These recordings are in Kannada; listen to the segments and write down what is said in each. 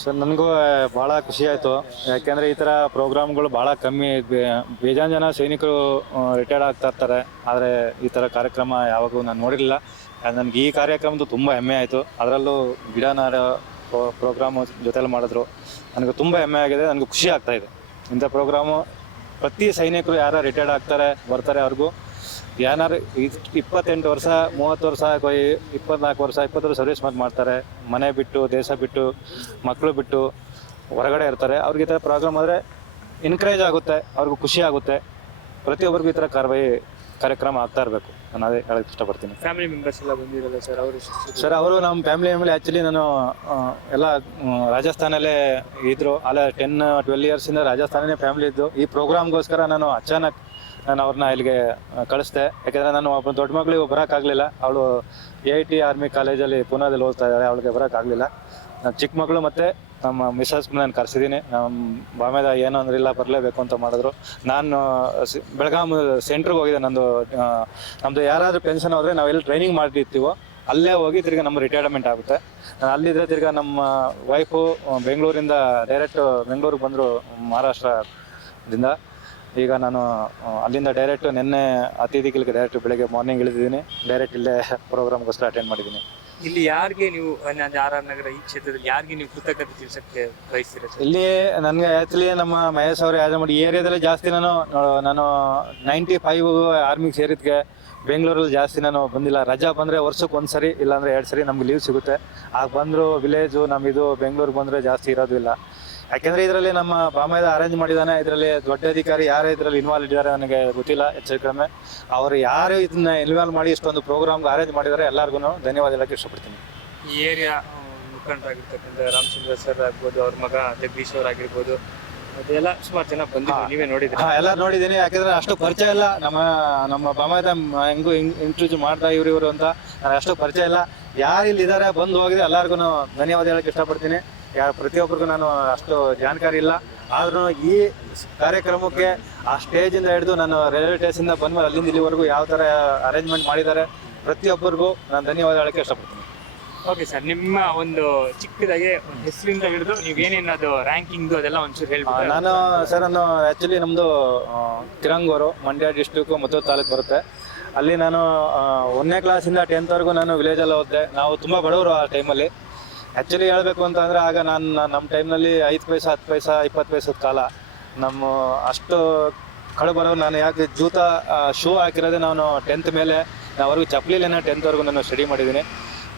ಸರ್, ನನಗೂ ಭಾಳ ಖುಷಿ ಆಯಿತು. ಯಾಕೆಂದರೆ ಈ ಥರ ಪ್ರೋಗ್ರಾಮ್ಗಳು ಭಾಳ ಕಮ್ಮಿ ಬೇಜಾನ್ ಜನ ಸೈನಿಕರು ರಿಟೈರ್ಡ್ ಆಗ್ತಾ ಇರ್ತಾರೆ. ಆದರೆ ಈ ಥರ ಕಾರ್ಯಕ್ರಮ ಯಾವಾಗೂ ನಾನು ನೋಡಿರಲಿಲ್ಲ. ನನಗೆ ಈ ಕಾರ್ಯಕ್ರಮದ್ದು ತುಂಬ ಹೆಮ್ಮೆ ಆಯಿತು. ಅದರಲ್ಲೂ ಗಿಡ ನಾಡ ಪ್ರೋಗ್ರಾಮು ಜೊತೆಲಿ ಮಾಡಿದ್ರು. ನನಗೆ ತುಂಬ ಹೆಮ್ಮೆ ಆಗಿದೆ. ನನಗೆ ಖುಷಿ ಆಗ್ತಾಯಿದೆ ಇಂಥ ಪ್ರೋಗ್ರಾಮು ಪ್ರತಿ ಸೈನಿಕರು ಯಾರು ರಿಟೈರ್ಡ್ ಆಗ್ತಾರೆ, ಬರ್ತಾರೆ ಅವ್ರಿಗೂ. ಏನಾರು ಇಪ್ಪತ್ತೆಂಟು ವರ್ಷ ಮೂವತ್ತು ವರ್ಷ ಕೊಯ್ ಇಪ್ಪತ್ನಾಲ್ಕು ವರ್ಷ ಇಪ್ಪತ್ತು ವರ್ಷ ಸರ್ವಿಸ್ ಮಾಡಿ ಮಾಡ್ತಾರೆ. ಮನೆ ಬಿಟ್ಟು ದೇಶ ಬಿಟ್ಟು ಮಕ್ಕಳು ಬಿಟ್ಟು ಹೊರಗಡೆ ಇರ್ತಾರೆ. ಅವ್ರಿಗೆ ಈ ಥರ ಪ್ರೋಗ್ರಾಮ್ ಆದರೆ ಎನ್ಕರೇಜ್ ಆಗುತ್ತೆ ಅವ್ರಿಗೂ ಖುಷಿ ಆಗುತ್ತೆ. ಪ್ರತಿಯೊಬ್ಬರಿಗೂ ಈ ಥರ ಕಾರ್ಯವಾಹಿ ಕಾರ್ಯಕ್ರಮ ಆಗ್ತಾ ಇರಬೇಕು. ನಾನು ಅದೇ ಹೇಳಕ್ಕೆ ಇಷ್ಟಪಡ್ತೀನಿ. ಫ್ಯಾಮಿಲಿ ಮೆಂಬರ್ಸ್ ಎಲ್ಲ ಬಂದಿರಲ್ಲ ಸರ್ ಅವರು ಸರ್ ಅವರು ನಮ್ಮ ಫ್ಯಾಮಿಲಿ ಮೇಲೆ ಆ್ಯಕ್ಚುಲಿ ನಾನು ಎಲ್ಲ ರಾಜಸ್ಥಾನಲ್ಲೇ ಇದ್ದರು ಅಲ್ಲ ಟೆನ್ ಟ್ವೆಲ್ ಇಯರ್ಸಿಂದ ರಾಜಸ್ಥಾನನೇ ಫ್ಯಾಮಿಲಿ ಇದ್ದು. ಈ ಪ್ರೋಗ್ರಾಮ್ಗೋಸ್ಕರ ನಾನು ಅಚಾನಕ್ ನಾನು ಅವ್ರನ್ನ ಇಲ್ಲಿಗೆ ಕಳಿಸಿದೆ. ಯಾಕೆಂದರೆ ನಾನು ಒಬ್ಬ ದೊಡ್ಡ ಮಗಳಿಗೆ ಬರೋಕ್ಕಾಗಲಿಲ್ಲ. ಅವಳು ಎ ಐ ಟಿ ಆರ್ಮಿ ಕಾಲೇಜಲ್ಲಿ ಪುನಾದಲ್ಲಿ ಓದ್ತಾ ಇದ್ದಾರೆ ಅವಳಿಗೆ ಬರೋಕ್ಕಾಗಲಿಲ್ಲ. ನಾನು ಚಿಕ್ಕ ಮಗಳು ಮತ್ತು ನಮ್ಮ ಮಿಸ್ಸಸ್ ನಾನು ಕರೆಸಿದ್ದೀನಿ. ನಮ್ಮ ಬಾಮೇದ ಏನು ಅಂದ್ರೆ ಇಲ್ಲ, ಬರಲೇಬೇಕು ಅಂತ ಮಾಡಿದ್ರು. ನಾನು ಬೆಳಗಾಂ ಸೆಂಟ್ರಿಗೆ ಹೋಗಿದ್ದೆ ನಂದು ನಮ್ದು ಯಾರಾದರೂ ಪೆನ್ಷನ್ ಹೋದರೆ ನಾವೆಲ್ಲಿ ಟ್ರೈನಿಂಗ್ ಮಾಡಿರ್ತೀವೋ ಅಲ್ಲೇ ಹೋಗಿ ತಿರ್ಗಿ ನಮ್ಮ ರಿಟೈರ್ಮೆಂಟ್ ಆಗುತ್ತೆ. ನಾನು ಅಲ್ಲಿದ್ದರೆ ತಿರ್ಗಿ ನಮ್ಮ ವೈಫು ಬೆಂಗಳೂರಿಂದ ಡೈರೆಕ್ಟ್ ಬೆಂಗಳೂರಿಗೆ ಬಂದರು ಮಹಾರಾಷ್ಟ್ರದಿಂದ. ಈಗ ನಾನು ಅಲ್ಲಿಂದ ಡೈರೆಕ್ಟ್ ನಿನ್ನೆ ಅತಿಥಿಗಳಿಗೆ ಡೈರೆಕ್ಟ್ ಬೆಳಗ್ಗೆ ಮಾರ್ನಿಂಗ್ ಇಳಿದಿದ್ದೀನಿ. ಡೈರೆಕ್ಟ್ ಇಲ್ಲೇ ಪ್ರೋಗ್ರಾಮ್ಗೋಸ್ಕರ ಅಟೆಂಡ್ ಮಾಡಿದ್ದೀನಿ. ಇಲ್ಲಿ ಯಾರಿಗೆ ನೀವು ಆರ್ ಆರ್ ನಗರ ಈ ಕ್ಷೇತ್ರದಲ್ಲಿ ಯಾರಿಗೆ ನೀವು ಕೃತಜ್ಞತೆ ತಿಳಿಸಕ್ಕೆ ಬಯಸ್ತೀರಾ ಇಲ್ಲಿ ನನಗೆ ಆಕ್ಚುಲಿ ನಮ್ಮ ಮಹೇಶ್ ಅವರು ಯಾವ್ದು ಮಾಡಿ ಈ ಏರಿಯಾದಲ್ಲಿ ಜಾಸ್ತಿ ನಾನು ನಾನು ನೈಂಟಿ ಫೈವ್ ಆರ್ಮಿಗೆ ಸೇರಿದ್ಗೆ ಬೆಂಗಳೂರಲ್ಲಿ ಜಾಸ್ತಿ ನಾನು ಬಂದಿಲ್ಲ. ರಜಾ ಬಂದರೆ ವರ್ಷಕ್ಕೆ ಒಂದು ಸರಿ ಇಲ್ಲಾಂದರೆ ಎರಡು ಸರಿ ನಮ್ಗೆ ಲೀವ್ ಸಿಗುತ್ತೆ. ಆಗ ಬಂದರು ವಿಲೇಜು ನಮ್ಮಿದು ಬೆಂಗಳೂರಿಗೆ ಬಂದರೆ ಜಾಸ್ತಿ ಇರೋದು ಇಲ್ಲ ಯಾಕೆಂದರೆ ಇದರಲ್ಲಿ ನಮ್ಮ ಬಾಮೈದ ಅರೇಂಜ್ ಮಾಡಿದಾನೆ ಇದರಲ್ಲಿ ದೊಡ್ಡ ಅಧಿಕಾರಿ ಯಾರು ಇದರಲ್ಲಿ ಇನ್ವಾಲ್ವ್ ಇದ್ದಾರೆ ನನಗೆ ಗೊತ್ತಿಲ್ಲ ಹೆಚ್ಚು ಕಡಿಮೆ. ಅವರು ಯಾರು ಇದನ್ನ ಇನ್ವಾಲ್ವ್ ಮಾಡಿ ಇಷ್ಟೊಂದು ಪ್ರೋಗ್ರಾಮ್ಗೆ ಅರೇಂಜ್ ಮಾಡಿದ್ದಾರೆ ಎಲ್ಲರಿಗೂ ಧನ್ಯವಾದ ಹೇಳಕ್ಕೆ ಇಷ್ಟಪಡ್ತೀನಿ. ಈ ಏರಿಯಾ ಮುಖಂಡರಾಗಿರ್ತಕ್ಕಂಥ ರಾಮಚಂದ್ರ ಸರ್ ಆಗ್ಬೋದು ಅವ್ರ ಮಗ ಜಗದೀಶ್ ಅವ್ರ ಆಗಿರ್ಬೋದು ಅದೆಲ್ಲ ಸುಮಾರು ಜನ ಬಂದು ನೀವೇ ನೋಡಿದ್ರಿ. ಹಾ ಎಲ್ಲ ನೋಡಿದ್ದೀನಿ ಯಾಕಂದ್ರೆ ಅಷ್ಟು ಪರಿಚಯ ಇಲ್ಲ. ನಮ್ಮ ನಮ್ಮ ಬಾಮಾಯ್ದ ಹೆಂಗು ಇಂಟ್ರೂಜ್ ಮಾಡ್ತಾ ಇವ್ರು ಇವರು ಅಂತ ನನಗೆ ಅಷ್ಟು ಪರಿಚಯ ಇಲ್ಲ. ಯಾರು ಇಲ್ಲಿ ಇದ್ದಾರೆ ಬಂದು ಹೋಗಿದೆ ಎಲ್ಲರಿಗೂ ಧನ್ಯವಾದ ಹೇಳಕ್ಕೆ ಇಷ್ಟಪಡ್ತೀನಿ. ಯಾರು ಪ್ರತಿಯೊಬ್ಬರಿಗೂ ನಾನು ಅಷ್ಟು ಜಾಣಕಾರಿ ಇಲ್ಲ. ಆದ್ರೂ ಈ ಕಾರ್ಯಕ್ರಮಕ್ಕೆ ಆ ಸ್ಟೇಜಿಂದ ಹಿಡಿದು ನಾನು ರೈಲ್ವೆ ಸ್ಟೇಷನ್ ಬಂದ್ಮೇಲೆ ಅಲ್ಲಿಂದ ಇಲ್ಲಿವರೆಗೂ ಯಾವ ಥರ ಅರೇಂಜ್ಮೆಂಟ್ ಮಾಡಿದ್ದಾರೆ ಪ್ರತಿಯೊಬ್ಬರಿಗೂ ನಾನು ಧನ್ಯವಾದ ಹೇಳಕ್ಕೆ ಇಷ್ಟಪಡ್ತೀನಿ. ಓಕೆ ಸರ್ ನಿಮ್ಮ ಒಂದು ಚಿಕ್ಕದಾಗಿ ಒಂದು ಹೆಸರಿಂದ ಹಿಡಿದು ನೀವು ಏನೇನು ಅದು ರ್ಯಾಂಕಿಂಗ್ ಅದೆಲ್ಲ ಒಂಚೂರು ಹೇಳಿ ನಾನು ಸರ್ ನಾನು ಆ್ಯಕ್ಚುಲಿ ನಮ್ಮದು ತಿರಂಗೂರು ಮಂಡ್ಯ ಡಿಸ್ಟಿಕ್ಕು ಮದ್ದೂರು ತಾಲೂಕು ಬರುತ್ತೆ. ಅಲ್ಲಿ ನಾನು ಒಂದನೇ ಕ್ಲಾಸಿಂದ ಟೆಂತ್ವರೆಗೂ ನಾನು ವಿಲೇಜಲ್ಲಿ ಓದಿದೆ ನಾವು ತುಂಬ ಬಡವರು ಆ ಟೈಮಲ್ಲಿ ಆ್ಯಕ್ಚುಲಿ ಹೇಳಬೇಕು ಅಂತಂದರೆ ಆಗ ನಾನು ನಮ್ಮ ಟೈಮ್ನಲ್ಲಿ ಐದು ಪೈಸ ಹತ್ತು ಪೈಸ ಇಪ್ಪತ್ತು ಪೈಸದ ಕಾಲ. ನಮ್ಮ ಅಷ್ಟು ಕಡುಬರೋ ನಾನು ಯಾಕೆ ಜೂತ ಶೂ ಹಾಕಿರೋದೇ ನಾನು ಟೆಂತ್ ಮೇಲೆ. ನಾವರೆಗೂ ಚಪ್ಪಲಿಲೇನೆ ಟೆಂತ್ವರೆಗೂ ನಾನು ಸ್ಟಡಿ ಮಾಡಿದ್ದೀನಿ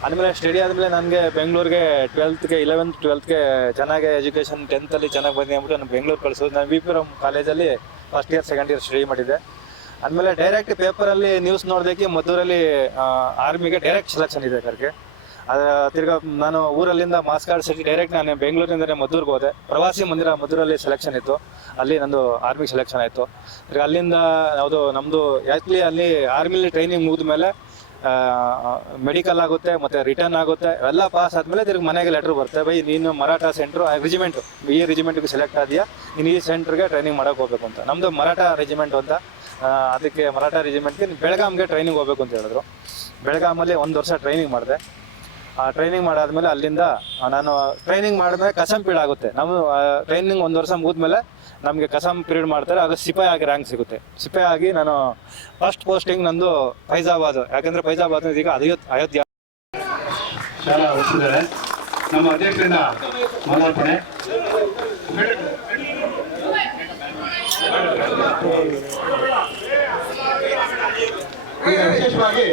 ಆದಮೇಲೆ ಸ್ಟಡಿ ಆದಮೇಲೆ ನನಗೆ ಬೆಂಗಳೂರಿಗೆ ಟ್ವೆಲ್ತ್ಗೆ ಇಲೆವೆಂತ್ ಟ್ವೆಲ್ತ್ಗೆ ಚೆನ್ನಾಗಿ ಎಜುಕೇಷನ್ ಟೆಂತಲ್ಲಿ ಚೆನ್ನಾಗಿ ಬಂದಿ ಅಂದ್ಬಿಟ್ಟು ನಾನು ಬೆಂಗಳೂರು ಕಳಿಸೋದು. ನಾನು ವಿ ಪಿ ರಾಮ್ ಕಾಲೇಜಲ್ಲಿ first year second year study ಮಾಡಿದ್ದೆ. ಆದಮೇಲೆ ಡೈರೆಕ್ಟ್ ಪೇಪರಲ್ಲಿ ನ್ಯೂಸ್ ನೋಡೋದಕ್ಕೆ ಮದ್ದೂರಲ್ಲಿ ಆರ್ಮಿಗೆ ಡೈರೆಕ್ಟ್ ಸೆಲೆಕ್ಷನ್ ಇದೆ ಕರ್ಗೆ ತಿರ್ಗಾ ನಾನು ಊರಲ್ಲಿಂದ ಮಾಸ್ಕ್ ಕಾರ್ಡ್ ಸಿಟಿ ಡೈರೆಕ್ಟ್ ನಾನು ಬೆಂಗಳೂರಿಂದನೇ ಮದ್ದೂರಿಗೆ ಹೋದೆ. ಪ್ರವಾಸಿ ಮಂದಿರ ಮದ್ದೂರಲ್ಲಿ ಸೆಲೆಕ್ಷನ್ ಇತ್ತು. ಅಲ್ಲಿ ನಂದು ಆರ್ಮಿ ಸೆಲೆಕ್ಷನ್ ಆಯಿತು. ತಿರ್ಗಾ ಅಲ್ಲಿಂದ ಯಾವುದು ನಮ್ಮದು ಆ್ಯಕ್ಚುಲಿ ಅಲ್ಲಿ ಆರ್ಮಿಲಿ ಟ್ರೈನಿಂಗ್ ಮುಗಿದ ಮೇಲೆ ಮೆಡಿಕಲ್ ಆಗುತ್ತೆ, ಮತ್ತೆ ರಿಟರ್ನ್ ಆಗುತ್ತೆ, ಎಲ್ಲ ಪಾಸ್ ಆದಮೇಲೆ ತಿರ್ಗಿ ಮನೆಗೆ ಲೆಟ್ರ್ ಬರುತ್ತೆ. ಬೈ, ನೀನು ಮರಾಠ ಸೆಂಟ್ರು ರೆಜಿಮೆಂಟ್ ಈ ರೆಜಿಮೆಂಟ್ಗೆ ಸೆಲೆಕ್ಟ್ ಆದ್ಯಾ, ನೀನು ಈ ಸೆಂಟ್ರಿಗೆ ಟ್ರೈನಿಂಗ್ ಮಾಡೋಕೆ ಹೋಗ್ಬೇಕು ಅಂತ. ನಮ್ಮದು ಮರಾಠ ರೆಜಿಮೆಂಟ್ ಅಂತ ಅದಕ್ಕೆ ಮರಾಠ ರೆಜಿಮೆಂಟ್ಗೆ ಬೆಳಗಾಮ್ಗೆ ಟ್ರೈನಿಂಗ್ ಹೋಗ್ಬೇಕು ಅಂತ ಹೇಳಿದ್ರು. ಬೆಳಗಾಮಲ್ಲಿ ಒಂದು ವರ್ಷ ಟ್ರೈನಿಂಗ್ ಮಾಡಿದೆ. ಆ ಟ್ರೈನಿಂಗ್ ಮಾಡಾದ್ಮೇಲೆ ಅಲ್ಲಿಂದ ನಾನು ಟ್ರೈನಿಂಗ್ ಮಾಡಿದ್ಮೇಲೆ ಕಸಂ ಪೀರಿಯಡ್ ಆಗುತ್ತೆ ನಾವು ಟ್ರೈನಿಂಗ್ ಒಂದು ವರ್ಷ ಮುಗಿದ್ಮೇಲೆ ನಮಗೆ ಕಸಂ ಪೀರಿಯಡ್ ಮಾಡ್ತಾರೆ ಆಗ ಸಿಪಾಯಿ ಆಗಿ ರ್ಯಾಂಕ್ ಸಿಗುತ್ತೆ ಸಿಪಾಯಿ ಆಗಿ ನಾನು ಫಸ್ಟ್ ಪೋಸ್ಟಿಂಗ್ ನಂದು ಫೈಜಾಬಾದ್ ಯಾಕಂದ್ರೆ ಫೈಜಾಬಾದ್ ಈಗ ಅಯೋಧ್ಯ ಅಯೋಧ್ಯ ಶಾಲಾ ನಮ್ಮ ಅಧ್ಯಕ್ಷರಿಂದ ಮಾತಾಡ್ತಾನೆ ವಿಶೇಷವಾಗಿ